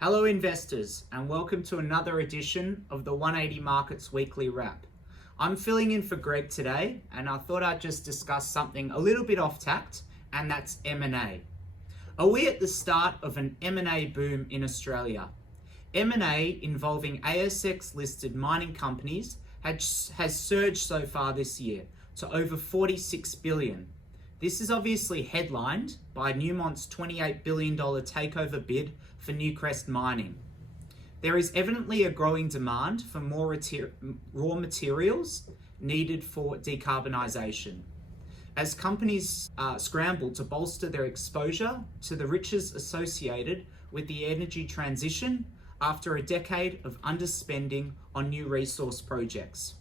Hello investors, and welcome to another edition of the 180 Markets Weekly Wrap. I'm filling in for Greg today, and I thought I'd just discuss something a little bit off tact, and that's M&A. Are we at the start of an M&A boom in Australia? M&A involving ASX listed mining companies has surged so far this year to over 46 billion. This is obviously headlined by Newmont's $28 billion takeover bid for Newcrest Mining. There is evidently a growing demand for more raw materials needed for decarbonisation, as companies scramble to bolster their exposure to the riches associated with the energy transition after a decade of underspending on new resource projects.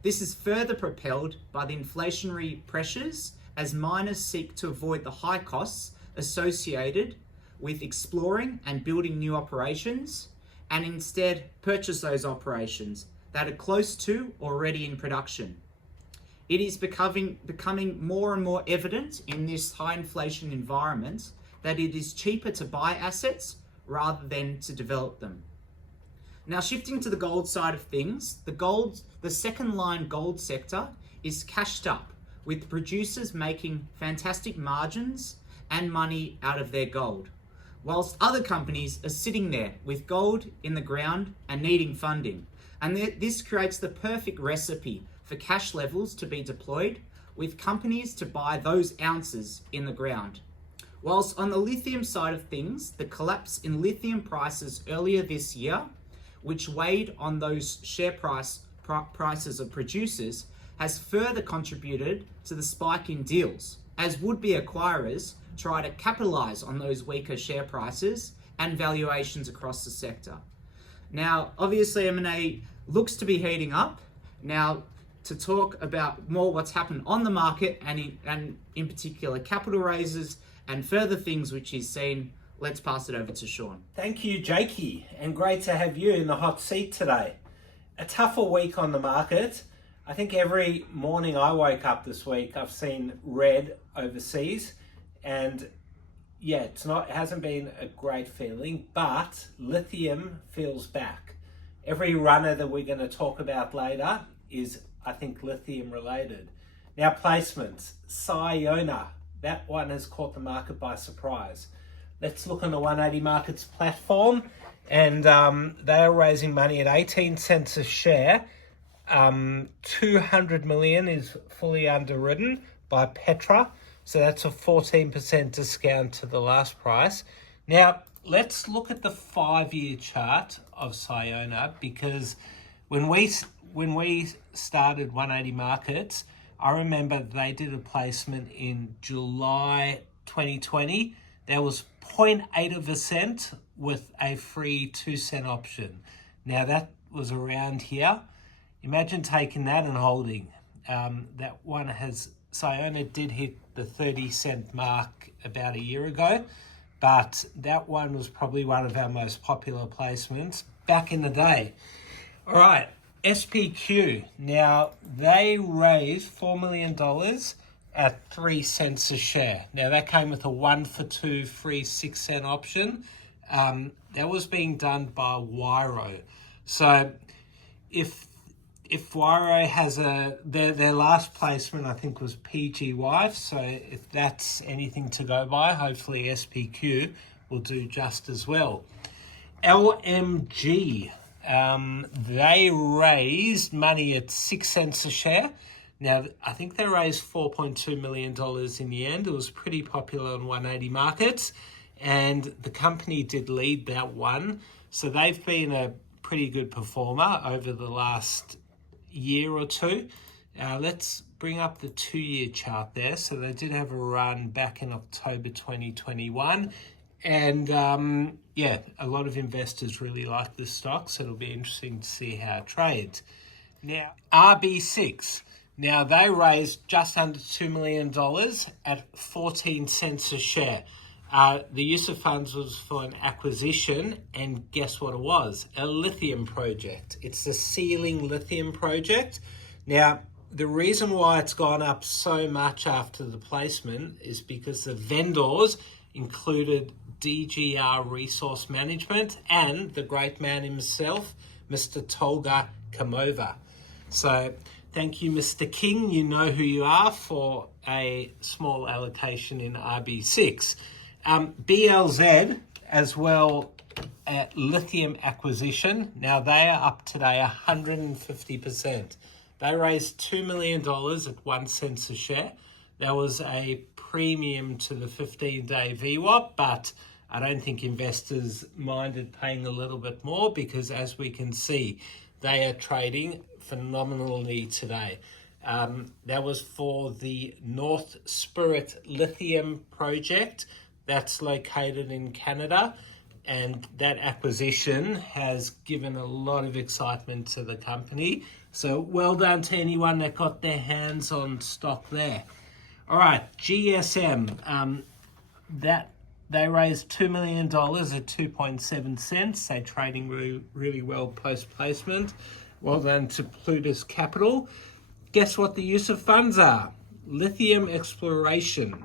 This is further propelled by the inflationary pressures as miners seek to avoid the high costs associated with exploring and building new operations, and instead purchase those operations that are close to or already in production. It is becoming more and more evident in this high inflation environment that it is cheaper to buy assets rather than to develop them. Now, shifting to the gold side of things, the second line gold sector is cashed up, with producers making fantastic margins and money out of their gold, whilst other companies are sitting there with gold in the ground and needing funding. And this creates the perfect recipe for cash levels to be deployed, with companies to buy those ounces in the ground. Whilst on the lithium side of things, the collapse in lithium prices earlier this year, which weighed on those share prices of producers, has further contributed to the spike in deals, as would-be acquirers try to capitalize on those weaker share prices and valuations across the sector. Now, obviously M&A looks to be heating up. Now, to talk about more what's happened on the market and in particular capital raises and further things which he's seen, let's pass it over to Sean. Thank you, Jakey, and great to have you in the hot seat today. A tougher week on the market. I think every morning I woke up this week, I've seen red overseas, and yeah, it hasn't been a great feeling, but lithium feels back. Every runner that we're going to talk about later is, I think, lithium related. Now, placements, Sayona, that one has caught the market by surprise. Let's look on the 180 Markets platform, and they are raising money at 18 cents a share. 200 million is fully underwritten by Petra, so that's a 14% discount to the last price. Now, let's look at the 5-year chart of Sayona, because when we started 180 Markets, I remember they did a placement in July 2020. There was 0.8 of a cent with a free 2-cent option. Now that was around here. Imagine taking that and holding. That one Sayona did hit the 30-cent mark about a year ago, but that one was probably one of our most popular placements back in the day. All right, SPQ. Now, they raised $4 million at 3 cents a share. Now, that came with a 1-for-2 free 6-cent option. That was being done by Wiro. So if Wiro has their last placement, I think, was PGY. So if that's anything to go by, hopefully SPQ will do just as well. LMG, they raised money at 6 cents a share. Now, I think they raised $4.2 million in the end. It was pretty popular on 180 Markets, and the company did lead that one. So they've been a pretty good performer over the last year or two. Let's bring up the 2-year chart there. So they did have a run back in October 2021. And a lot of investors really like this stock, so it'll be interesting to see how it trades. Now, RB6. Now, they raised just under $2 million at 14 cents a share. The use of funds was for an acquisition, and guess what it was? A lithium project. It's the Sealing Lithium project. Now, the reason why it's gone up so much after the placement is because the vendors included DGR Resource Management, and the great man himself, Mr. Tolga Kamova. So thank you, Mr. King. You know who you are, for a small allocation in RB6. BLZ as well at Lithium Acquisition. Now they are up today 150%. They raised $2 million at 1 cent a share. That was a premium to the 15-day VWAP, but I don't think investors minded paying a little bit more because, as we can see, they are trading phenomenally today. That was for the North Spirit Lithium project that's located in Canada, and that acquisition has given a lot of excitement to the company. So well done to anyone that got their hands on stock there. All right, GSM, that they raised $2 million at 2.7 cents. They're trading really well post-placement. Well done to Plutus Capital. Guess what the use of funds are? Lithium exploration.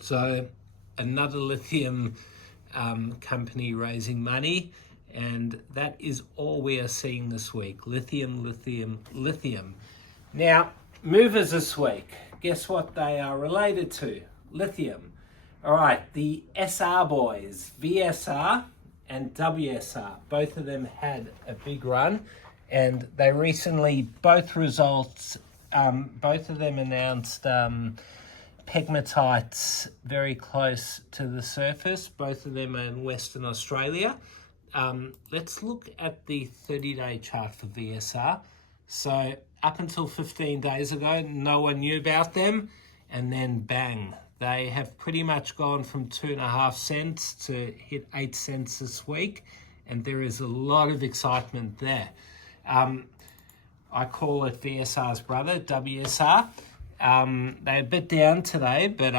So another lithium company raising money. And that is all we are seeing this week. Lithium, lithium, lithium. Now, movers this week. Guess what they are related to? Lithium. All right, the SR boys, VSR and WSR, both of them had a big run, and they recently, both of them announced pegmatites very close to the surface. Both of them are in Western Australia. Let's look at the 30-day chart for VSR. So up until 15 days ago, no one knew about them, and then bang. They have pretty much gone from 2.5 cents to hit 8 cents this week, and there is a lot of excitement there. I call it VSR's brother, WSR. They're a bit down today, but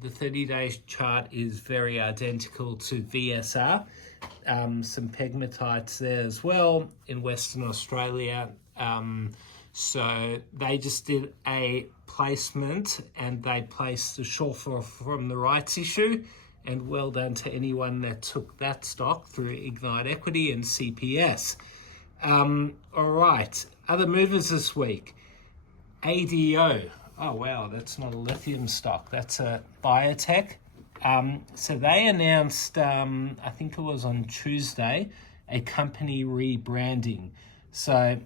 the 30-day chart is very identical to VSR. Some pegmatites there as well in Western Australia. So they just did a placement, and they placed the shortfall from the rights issue, and well done to anyone that took that stock through Ignite Equity and CPS. All right, other movers this week. ADO. Oh wow, that's not a lithium stock, that's a biotech. So they announced, I think it was on Tuesday, a company rebranding. So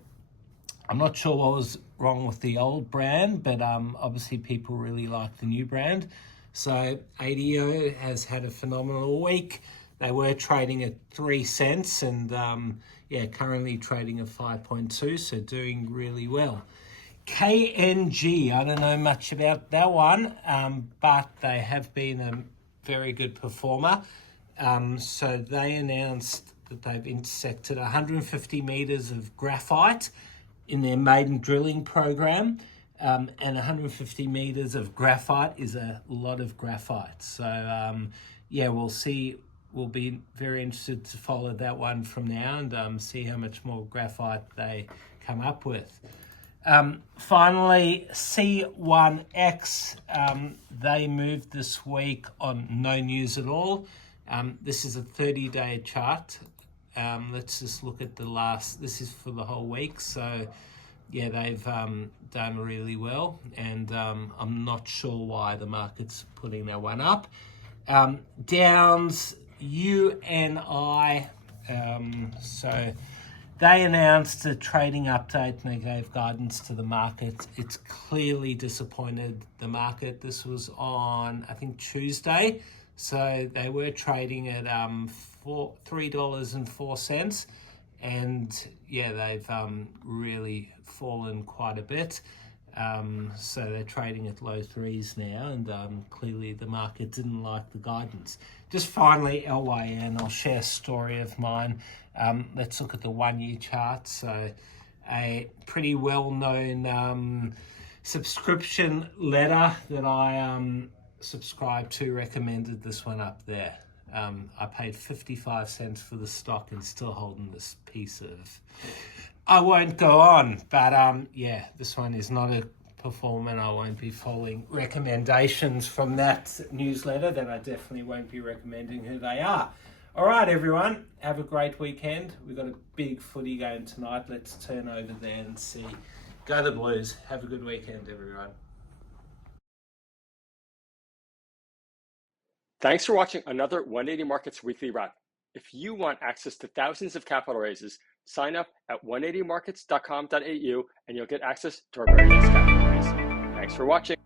I'm not sure what was wrong with the old brand, but obviously people really like the new brand. So ADO has had a phenomenal week. They were trading at 3 cents and currently trading at 5.2, so doing really well. KNG, I don't know much about that one, but they have been a very good performer. So they announced that they've intersected 150 meters of graphite in their maiden drilling program, and 150 meters of graphite is a lot of graphite. So we'll see. We'll be very interested to follow that one from now and see how much more graphite they come up with. Finally, C1X, they moved this week on no news at all. This is a 30-day chart. Let's just look at this is for the whole week. So yeah, they've done really well, and I'm not sure why the market's putting that one up. Downs, UNI, so they announced a trading update and they gave guidance to the market. It's clearly disappointed the market. This was on, I think, Tuesday. So they were trading at $3.04. And yeah, they've really fallen quite a bit. So they're trading at low threes now, and clearly the market didn't like the guidance. Just finally, LYN, I'll share a story of mine. Let's look at the 1 year chart. So a pretty well-known subscription letter that I subscribed to recommended this one up there. I paid 55 cents for the stock and still holding this piece of... I won't go on, but this one is not a perform and I won't be following recommendations from that newsletter, then I definitely won't be recommending who they are. All right, everyone, have a great weekend. We've got a big footy game tonight. Let's turn over there and see. Go the Blues. Have a good weekend, everyone. Thanks for watching another 180 Markets Weekly Wrap. If you want access to thousands of capital raises, sign up at 180markets.com.au and you'll get access to our very next capital raise. Thanks for watching.